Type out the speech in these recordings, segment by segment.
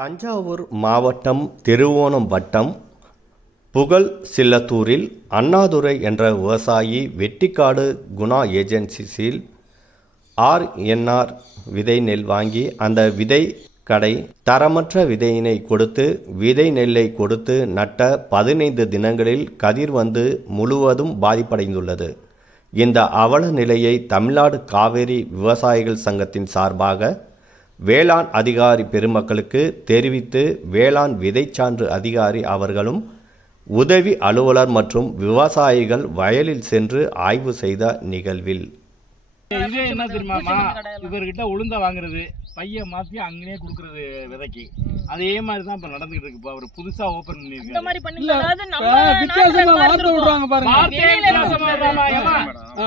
தஞ்சாவூர் மாவட்டம் திருவோணம் வட்டம் புகழ் சில்லத்தூரில் அண்ணாதுரை என்ற விவசாயி வெட்டிக்காடு குணா ஏஜென்சிஸில் ஆர்என்ஆர் விதை நெல் வாங்கி அந்த விதை கடை தரமற்ற விதையினை கொடுத்து விதை நெல்லை கொடுத்து நட்ட 15 தினங்களில் கதிர் வந்து முழுவதும் பாதிப்படைந்துள்ளது. இந்த அவல நிலையை தமிழ்நாடு காவேரி விவசாயிகள் சங்கத்தின் சார்பாக வேளாண் அதிகாரி பெருமக்களுக்கு தெரிவித்து வேளாண் விதைச்சான்று அதிகாரி அவர்களும் உதவி அலுவலர் மற்றும் விவசாயிகள் வயலில் சென்று ஆய்வு செய்த நிகழ்வில் இதே என்ன தெரியுமாமா, இவர்கிட்ட உளுந்த வாங்குறது பைய மாத்தி அங்கனே குடுக்கறது விதைக்கு. அதே மாதிரி தான் இப்ப நடந்துகிட்டு இருக்கு. இப்ப அவர் புதுசா ஓபன் பண்ணிருக்காரு. இந்த மாதிரி பண்ணிட்டாலாவது நம்ம வித்தியாசமா வார்த்தை விடுறாங்க பாருங்க. வார்த்தை வித்தியாசமா விடுறாமா? ஏமா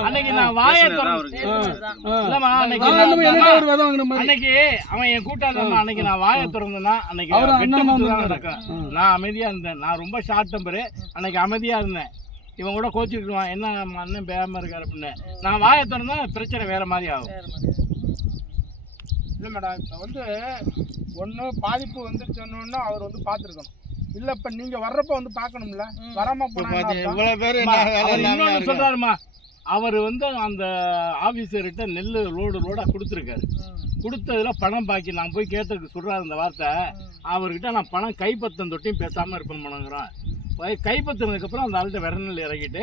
அன்னைக்கு நான் வாயை திறந்து இல்லமா, அன்னைக்கு ஒரு விதை வாங்குற மாதிரி அன்னைக்கு அவன் என் கூட்டாளி அன்னைக்கு நான் வாயை திறந்தேன்னா அன்னைக்கு நான் அமைதியா இருந்தேன். நான் ரொம்ப ஷார்ட் டெம்பரு. அன்னைக்கு அமைதியா இருந்தேன். இவன் கூட கோச்சிக்கிடுவான், என்ன நம்ம அண்ணன் பேராம இருக்காரு அப்படின்னு. நான் வாயை திறந்தா பிரச்சனை வேற மாதிரி ஆகும். இல்லை மேடம், இப்போ வந்து ஒன்று பாதிப்பு வந்துருச்சோன்னா அவர் வந்து பார்த்துருக்கணும். இல்லை இப்போ நீங்கள் வர்றப்ப வந்து பார்க்கணும்ல, வராமல் போனால் இவ்வளோ பேர் இன்னொன்று சொல்கிறாருமா, அவர் வந்து அந்த ஆஃபீஸர்கிட்ட நெல் லோடாக கொடுத்துருக்காரு. கொடுத்ததுல பணம் பாக்கி நான் போய் கேட்டதுக்கு சொல்கிறாரு இந்த வார்த்தை. அவர்கிட்ட நான் பணம் கைப்பத்தம் தொட்டியும் பேசாமல் இருப்பேன் பண்ணுங்கிறான். கைப்பற்றினதுக்கப்புறம் அந்த ஆள்கிட்ட விரநெல் இறக்கிட்டு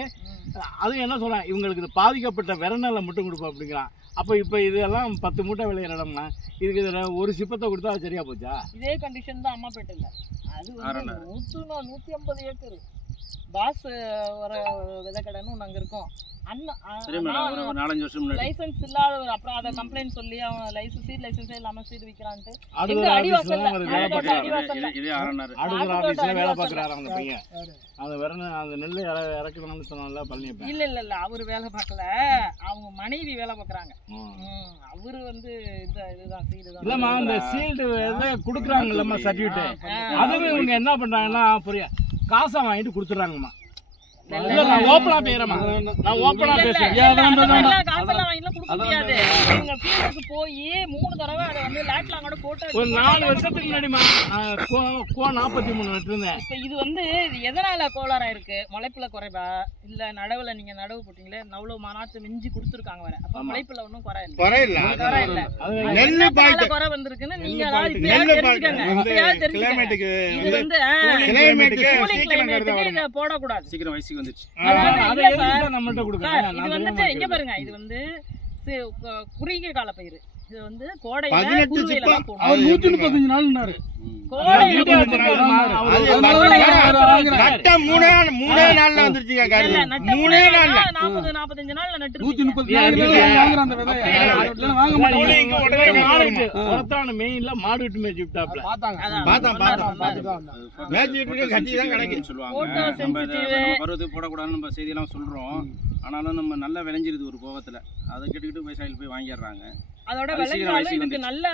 அதுவும் என்ன சொல்கிறேன், இவங்களுக்கு இது பாதிக்கப்பட்ட விரநெல்லை மட்டும் கொடுப்போம் அப்படிங்கிறான். அப்போ இப்போ இதெல்லாம் 10 மூட்டை விளையிற இடம்னா இதுக்கு இதில் ஒரு சிப்பத்தை கொடுத்தா சரியா போச்சா? இதே கண்டிஷன் தான் அம்மாப்பேட்டையில். அது 150 ஏக்கர் பாஸ் வர விதைக்கடைன்னு ஒன்று அங்கே இருக்கும். லைசன்ஸ் இல்லாத ஒரு அப்புறம் அதை கம்ப்ளைண்ட் சொல்லி அவன் லைசன்ஸ் சீட் லைசன்ஸே இல்லாமல் சீட் விற்கிறான்ட்டு வேலை பார்க்குறாரு அந்த பையன். அந்த அந்த நெல் இறக்கணும்னு சொன்னால பழனியப்ப இல்ல இல்ல இல்ல அவரு வேலை பார்க்கல, அவங்க மனைவி வேலை பார்க்குறாங்க. அவரு வந்து இந்த இதுதான் சீடு தான் இல்லம்மா, அந்த சீல்டு கொடுக்குறாங்க இல்லம்மா சர்டிஃபிகேட். அதுவும் இவங்க என்ன பண்றாங்கன்னா புரியா காசை வாங்கிட்டு கொடுத்துட்றாங்கம்மா. நான் ஓப்பனா பேசுறேன். நான் ஓப்பனா பேசுறேன். காசெல்லாம் வாங்கிலாம் கொடுக்க முடியாது. இவங்க ஃபீல்டுக்கு போய் 3 தடவை அதை வந்து லேட்லாம் கூட போட்டோ ஒரு 4 வருஷத்துக்கு முன்னாடிமா 43 நட்டுருந்தேன். இப்போ இது வந்து எதனால கோளாறா இருக்கு? முளைப்புல குறைவா இல்ல நடவுல நீங்க நடவு போட்டீங்களே நவ்வளவு மாநாட்டு மிஞ்சி கொடுத்துருக்காங்க வேற. அப்ப முளைப்புல ஒன்றும் குறை இல்ல. நெல்லு பாய்ச்ச குறை வந்திருக்குன்னு நீங்க தெரிஞ்சுக்கங்க. இது வந்து இதை போடக்கூடாது. சீக்கிரம் வயசுக்கு வந்துச்சு. இது வந்துட்டு எங்க பாருங்க, இது வந்து குறுகிய கால பயிர். இது வந்து கோடையில 135 நாள்னாரு. மாடு விட்டு மேய்ச்சி விட்டாப்ல போடக்கூடாதுன்னு நம்ம செய்தியெல்லாம் சொல்றோம். ஆனாலும் நம்ம நல்லா விளைஞ்சிருது ஒரு கோவத்துல. அதை கேட்டுக்கிட்டு விவசாயிகள் போய் வாங்கிடுறாங்க. அதோட விளைஞ்சாலும் நல்ல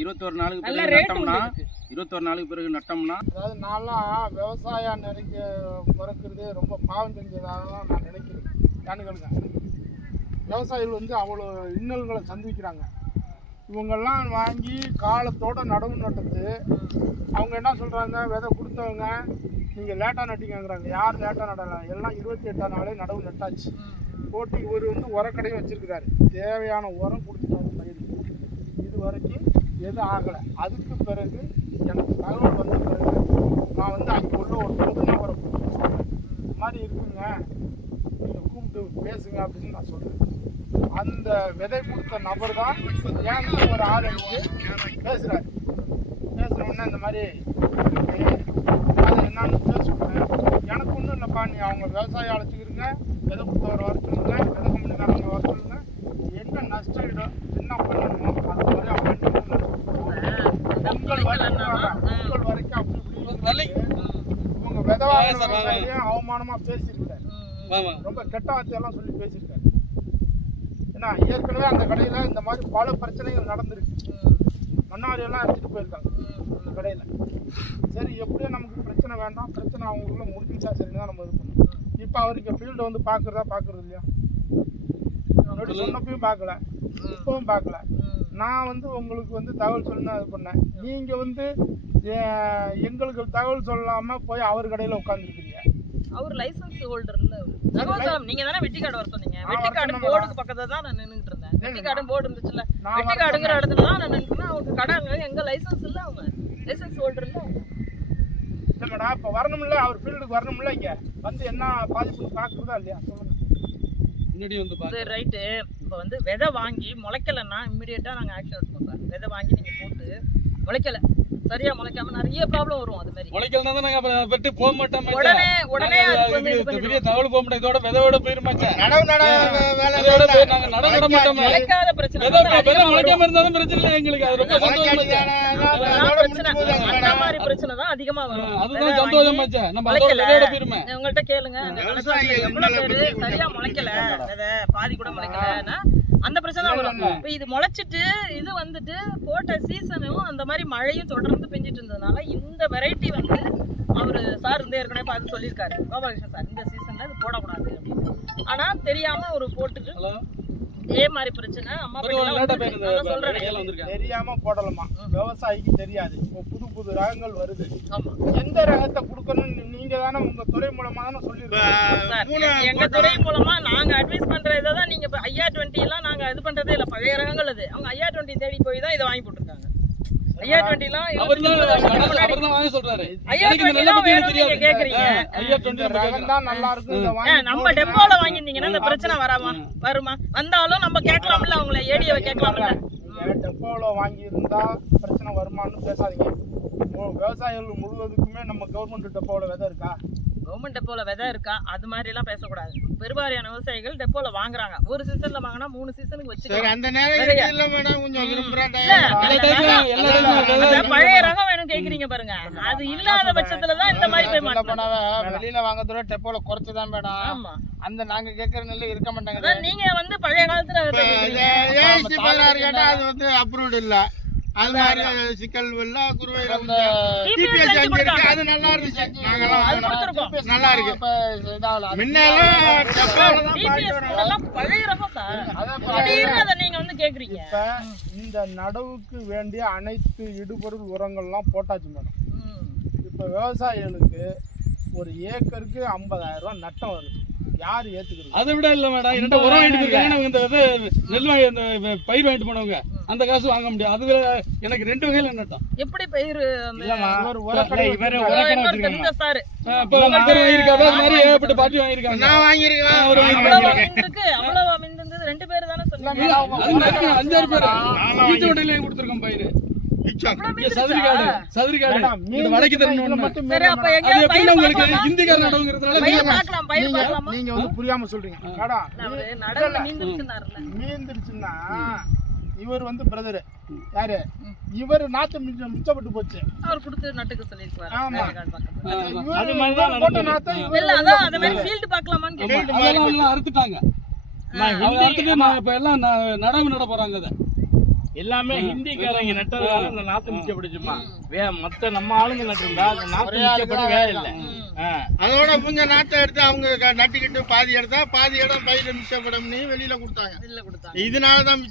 21 நாளுக்கு பிறகு நட்டோம்னா 21 நாளுக்கு பிறகு நட்டோம்னா அதாவது நான்லாம் விவசாயம் நிறைய பிறக்கிறது ரொம்ப பாவம் செஞ்சதாக தான் நான் நினைக்கிறேன். ஏன்னு விவசாயிகள் வந்து அவ்வளோ இன்னல்களை சந்திக்கிறாங்க. இவங்கெல்லாம் வாங்கி காலத்தோட நடவு நட்டது. அவங்க என்ன சொல்கிறாங்க, விதை கொடுத்தவங்க நீங்கள் லேட்டாக நட்டிங்கிறாங்க. யார் லேட்டாக நடலை, எல்லாம் 28ஆம் நாளே நடவு நட்டாச்சு. போட்டு இவர் வந்து உரக்கடையும் வச்சுருக்கிறாரு. தேவையான உரம் கொடுத்துட்டாரு பயிருக்கு. இது வரைக்கும் எதுவும் ஆகலை. அதுக்கு பிறகு எனக்கு தகவல் வந்த பிறகு நான் வந்து அங்கே உள்ள ஒரு பொது நபரை சொல்கிறேன், இந்த மாதிரி இருக்குங்க, நீங்கள் கூப்பிட்டு பேசுங்க அப்படின்னு நான் சொல்கிறேன். அந்த விதை கொடுத்த நபர் தான் ஏன் ஒரு ஆள் எடுத்து பேசுகிறாரு. பேசுகிறோன்னா இந்த மாதிரி அது என்னன்னு பேசுவேன். எனக்கு ஒன்றும் இல்லைப்பா, நீ அவங்க விவசாயி அழைச்சிக்கிறீங்க, விதை கொடுத்தவரை வர சொல்லுங்க, விதை கம்பெனிக்காரங்க வர சொல்லுங்க, என்ன நஷ்டம் இடம் என்ன பண்ணணுமோ அது மாதிரி பொங்கல் வரைக்கும் அப்படி இவங்க விதை வாங்குறதையும் அவமானமாக பேசியிருக்காரு. ரொம்ப கெட்ட வார்த்தையெல்லாம் சொல்லி பேசியிருக்காரு. ஏன்னா ஏற்கனவே அந்த கடையில் இந்த மாதிரி பல பிரச்சனைகள் நடந்திருக்கு. மண்ணாரியெல்லாம் எடுத்துகிட்டு போயிருக்காங்க அந்த கடையில். சரி, எப்படியும் நமக்கு பிரச்சனை வேண்டாம், பிரச்சனை அவங்களுக்குள்ள முடிஞ்சுட்டா சரின்னு தான் நம்ம இருக்கணும். இப்போ அவருக்கு ஃபீல்டை வந்து பார்க்குறது இல்லையா? சொன்னப்பையும் பார்க்கல, இப்பவும் பார்க்கல. நான் வந்து உங்களுக்கு வந்து தகவல் சொல்லணும் அது பண்ணேன். நீங்கள் வந்து எங்களுக்கு தகவல் சொல்லாமல் போய் அவர் கடையில் உட்காந்துருக்கீங்க. அவர் லைசன்ஸ் ஹோல்டர் இல்ல அவரு. நீங்க தானே வெட்டிக்காடு வர சொன்னீங்க. வெட்டிக்காடு போர்டுக்கு பக்கத்துல தான் நான் நின்னுட்டு இருந்தேன். வெட்டிக்காடு போர்டு இருந்துச்சுல்ல, வெட்டிக்காடுங்கிற இடத்துல தான் நான் நின்னுட்டு அவங்க கடை எங்க லைசன்ஸ் இல்ல, அவங்க லைசன்ஸ் ஹோல்டர் இல்ல. இல்லை மேடம், இப்போ வரணும்ல, அவர் ஃபீல்டுக்கு வரணும்ல, இங்கே வந்து என்ன பாதிப்பு பார்க்குறதா இல்லையா சொல்லுங்கள். முன்னாடி வந்து சரி ரைட்டு. இப்போ வந்து விதை வாங்கி முளைக்கலைன்னா இம்மிடியேட்டாக நாங்கள் ஆக்ஷன் எடுப்போம் சார். விதை வாங்கி நீங்கள் போட்டு முளைக்கலை, சரியா முளைக்காம நிறைய ப்ராப்ளம் வரும். அது மாதிரி முளைக்கலன்னா தான் நாங்கள் அப்புறம் வெட்டி போக மாட்டோம். உடனே அதுக்கு வந்து இது பெரிய பண்ணிடுவோம். தகவல் போக மாட்டோம். இதோட விதையோட போயிருமாச்சா? நடவு விதையோட போய் நாங்கள் நட விட மாட்டோம். முளைக்காத பிரச்சனை விதை தான் அதிகமா முளைக்காம வரும். இருந்தாலும் பிரச்சனை இல்லை எங்களுக்கு. அது ரொம்ப சந்தோஷம் மச்சா. அதான் பிரச்சனை. அந்த மாதிரி பிரச்சனை தான் அதிகமா வரும். அதுதான் சந்தோஷம் மச்சா. நம்ம அதோட முளைக்கல. விதையோட போயிருமே. உங்கள்கிட்ட கேளுங்க, அந்த கணக்காட்டுல எவ்வளவு பேரு சரியா முளைக்கல, விதை பாதி கூட முளைக்கலன்னா அந்த பிரச்சனை தான் வரும். இப்ப இது முளைச்சிட்டு இது வந்துட்டு போட்ட சீசனும் அந்த மாதிரி மழையும் தொடர்ந்து பெஞ்சிட்டு இருந்ததுனால இந்த வெரைட்டி வந்து அவரு சார் வந்து ஏற்கனவே பார்த்து சொல்லியிருக்காரு, கோபாலகிருஷ்ணன் சார், இந்த சீசன்ல இது போடக்கூடாது அப்படின்னு. ஆனா தெரியாம ஒரு போட்டுட்டு இதே மாதிரி பிரச்சனை அம்மா சொல்றேன். தெரியாம போடலாமா? விவசாயிக்கு தெரியாது. இப்போ புது புது ரகங்கள் வருது. ஆமா, எந்த ரகத்தை கொடுக்கணும்னு நீங்க தானே உங்க துறை மூலமா தானே சொல்லிருக்கீங்க. சார் எங்க துறை மூலமா நாங்க அட்வைஸ் பண்ற இதான் நீங்க IR20 எல்லாம் நாங்க இது பண்றதே இல்ல. பழைய ரகங்கள் அது. அவங்க IR20 தேடி போய் தான் இதை வாங்கி போட்டுருக்காங்க. IR20 எல்லாம் 20 வருஷத்துக்கு முன்னாடி IR20 எல்லாம் வேணும்னு நீங்க கேக்குறீங்க. இந்த ரகம் தான் நல்லா இருக்கும், இதை வாங்கி நம்ம டெப்போல வாங்கிருந்தீங்கன்னா இந்த பிரச்சனை வருமா? வந்தாலும் நம்ம கேட்கலாம்ல, அவங்கள ஏடியை கேட்கலாம்ல. டெப்போவில் வாங்கியிருந்தா பிரச்சனை வருமானு பேசாதீங்க. விவசாயிகள் முழுவதுக்குமே நம்ம கவர்மெண்ட் டெப்போவில் விதை இருக்கா? கவர்மெண்ட் டெப்போல விதை இருக்கா? அது மாதிரி எல்லாம் பேசக்கூடாது. பெருவாரியான விவசாயிகள் டெப்போல வாங்குறாங்க. ஒரு சீசன்ல வாங்கினா 3 சீசனுக்கு வச்சுக்கலாம். அந்த நேரம் இல்ல மேடம், கொஞ்சம் பழைய ரகம் வேணும் கேக்குறீங்க பாருங்க. அது இல்லாத பட்சத்துலதான் இந்த மாதிரி போய் மாட்டோம். வெளியில வாங்குறதோட டெப்போல குறைச்சுதான் மேடம். ஆமா, அந்த நாங்க கேட்கற நெல்ல இருக்க மாட்டாங்க. நீங்க வந்து பழைய காலத்துல கேட்டா அது வந்து அப்ரூவ்ட் இல்ல. அது மாதிரி சிக்கல் இல்ல, குருவை அது நல்லா இருந்துச்சு. நல்லா இருக்கு. பழைய ரகம் சார். திடீர்னு அதை நீங்க வந்து கேக்குறீங்க. இந்த நடவுக்கு வேண்டிய அனைத்து இடுபொருள் உரங்கள்லாம் போட்டாச்சு மேடம். இப்ப விவசாயிகளுக்கு ஒரு ஏக்கருக்கு 50,000 ரூபாய் நட்டம் வருது. யாரு ஏத்துக்கிறது? அதை விட இல்ல மேடம், என்னோட உரம் வாங்கிட்டு போயிருக்காங்க. இந்த நெல் வாங்கி அந்த பயிர் வாங்கிட்டு போனவங்க அந்த காசு வாங்க முடியாது. அது எனக்கு 2 வகையில நட்டம். எப்படி பயிர் சார் வாங்கியிருக்காரு, அது மாதிரி ஏகப்பட்ட பாட்டி வாங்கியிருக்காங்க. நான் வாங்கியிருக்கேன். அவ்வளவு அமைந்திருந்தது 2 பேர் தானே சொன்னீங்க. அது 5-6 பேர் ஈச்ச வண்டியில கொடுத்துருக்கோம் பயிர். சதுரிக்காடு வடக்கு தரணும். சரி, அப்ப அது எங்க எப்படி உங்களுக்கு ஹிந்திக்கார நடவுங்கிறதுனால பயிர் பார்க்கலாம், பயிர் பார்க்கலாமா? நீங்க வந்து புரியாம சொல்றீங்க. நடவுல மீந்துருச்சுன்னாருல. மீந்துருச்சுன்னா இவர் வந்து பிரதர் யாரு, இவர் நாத்து மிச்சப்பட்டு போச்சு. அவர் கொடுத்து நட்டுக்கு சொல்லிருக்காரு. ஆமா. அது மாதிரி தான் போட்ட நாத்தை இல்ல, அதான் அந்த மாதிரி ஃபீல்ட் பார்க்கலாமான்னு கேக்குறேன். அதெல்லாம் அறுத்துட்டாங்க. இப்ப எல்லாம் நடவு நட போறாங்க. அதை எல்லாமே ஹிந்திக்காரங்க நட்டதுனால அந்த நாத்து மிச்சப்படுச்சுமா. மத்த நம்ம ஆளுங்க நட்டிருந்தா அந்த நாத்து மிச்சப்பட வேற இல்ல. அதோட கொஞ்சம் நாட்டை எடுத்து அவங்க நட்டிக்கிட்டு பாதி எடுத்தா பாதி இடம் பயிர் மிச்சப்படம் வெளியில கொடுத்தாங்க. இல்ல கொடுத்தாங்க. இதனாலதான்